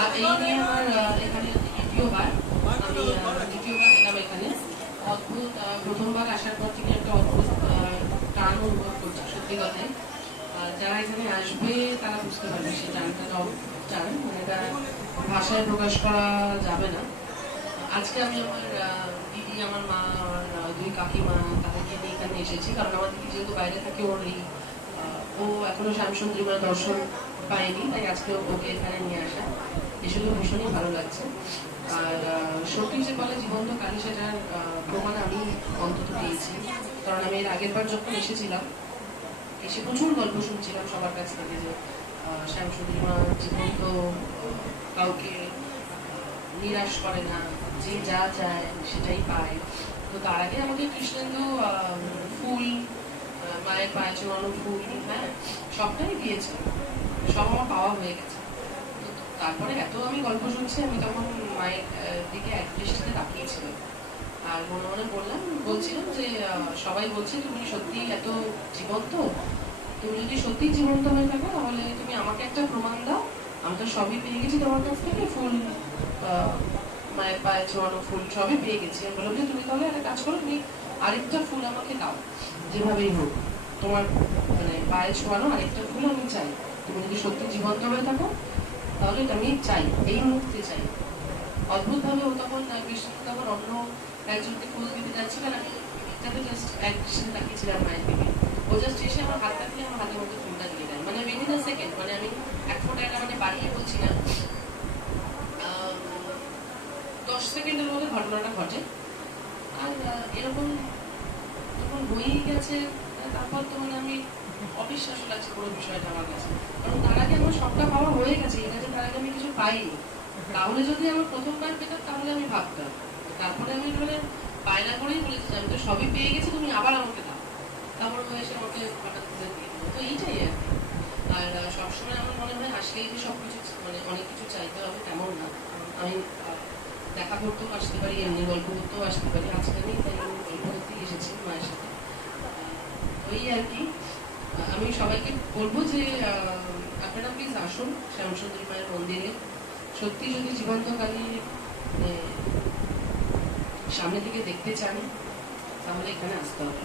আর এই নিয়ে আমার এখানে দ্বিতীয়বার এলাম এখানে। অদ্ভুত, প্রথমবার আসার পর থেকে একটা অদ্ভুত টান অনুভব করছি সত্যি কথাই। যারা এখানে আসবে তারা বুঝতে পারবে সেই টানটাও টান, মানে এটা ভাষায় প্রকাশ করা যাবে না। আজকে আমি আমার দিদি, আমার মা, আমার দুই কাকিমা তাদেরকে নিয়ে এখানে এসেছি, কারণ আমার দিদি যেহেতু বাইরে থাকে, ওর এই ও এখনো শ্যামসুন্দরী মার দর্শন পায়নি, তাই আজকে ওকে এখানে নিয়ে আসা এসে তো ভীষণই ভালো লাগছে। আর সত্যি যে বলে জীবন্ত কালী, সেটার প্রমাণ আমি অন্তত পেয়েছি। কারণ আমি এর আগের বার যখন এসেছিলাম, এসে প্রচুর গল্প শুনছিলাম সবার কাছ থেকে যে শ্যামসুন্দরী মা জীবন্ত, কাউকে নিরাশ করে না, যে যা চায় সেটাই পায়। তো তার আগে আমাকে কৃষ্ণেন্দু ফুল, মায়ের পায়ে চড়ানো ফুল, হ্যাঁ সবটাই দিয়েছে, সব আমার পাওয়া হয়ে গেছে। তারপরে এত আমি গল্প শুনছি, আমি তখন মায়ের দিকে এক দৃষ্টিতে তাকিয়েছিলাম আর মনে মনে বলছিলাম যে সবাই বলছে তুমি সত্যি এত জীবন্ত, তুমি যদি সত্যি জীবন্ত হয়ে থাকো তাহলে তুমি আমাকে একটা প্রমাণ দাও। আমি তো সবই পেয়ে গেছি তোমার কাছ থেকে, ফুল, মায়ের পায়ে ছোঁয়ানো ফুল সবই পেয়ে গেছি। আমি বললাম যে তুমি তাহলে একটা কাজ করো, তুমি আরেকটা ফুল আমাকে দাও, যেভাবেই হোক তোমার মানে পায়ে ছোঁয়ানো আরেকটা ফুল আমি চাই। তুমি যদি সত্যি জীবন্ত হয়ে থাকো তাহলে এটা আমি চাই, এই মুহূর্তে চাই। অদ্ভুত ভাবে ও তখন কৃষ্ণ তখন অন্য একজনকে ফুল দিতে যাচ্ছিল, আর আমি এটাতে জাস্ট এক দৃষ্টিতে তাকিয়েছিলাম মায়ের দিকে। ও জাস্ট এসে আমার হাতটা দিয়ে আমার হাতের মধ্যে ফুলটা দিয়ে দেয়, মানে উইদিন আ সেকেন্ড, মানে আমি এক ফোঁটা এটা মানে বাড়িয়ে বলছি না, 10 সেকেন্ডের মধ্যে ঘটনাটা ঘটে। আর এরকম যখন হয়েই গেছে, তারপর তো মানে আমি অবিশ্বাস লাগছে পুরো বিষয়টা আমার কাছে। কারণ তার আগে আমার সবটা পাওয়া হয়ে গেছে, এটা যে তার আগে আমি কিছু পাইনি। তাহলে যদি আমার প্রথমবার পেতাম তাহলে আমি ভাবতাম। তারপরে আমি মানে বায়না করেই বলেছি আমি তো সবই পেয়ে গেছি, তুমি আবার আমাকে দাও। তারপর ও এসে আমাকে হঠাৎ করে দিয়ে দিল। তো এইটাই আর কি। আর সবসময় আমার মনে হয় আসলেই যে সবকিছু মানে অনেক কিছু চাইতে হবে তেমন না। আমি দেখা করতেও আসতে পারি, এমনি গল্প করতেও আসতে পারি। আজকে নেই, তাই আমি গল্প করতেই এসেছি মায়ের সাথে। ওই আর কি। আমি সবাইকে বলবো যে আপনারা প্লিজ আসুন শ্যামসুন্দরী মায়ের মন্দিরে। সত্যি যদি জীবন্ত কালী সামনে থেকে দেখতে চান তাহলে এখানে আসতে হবে।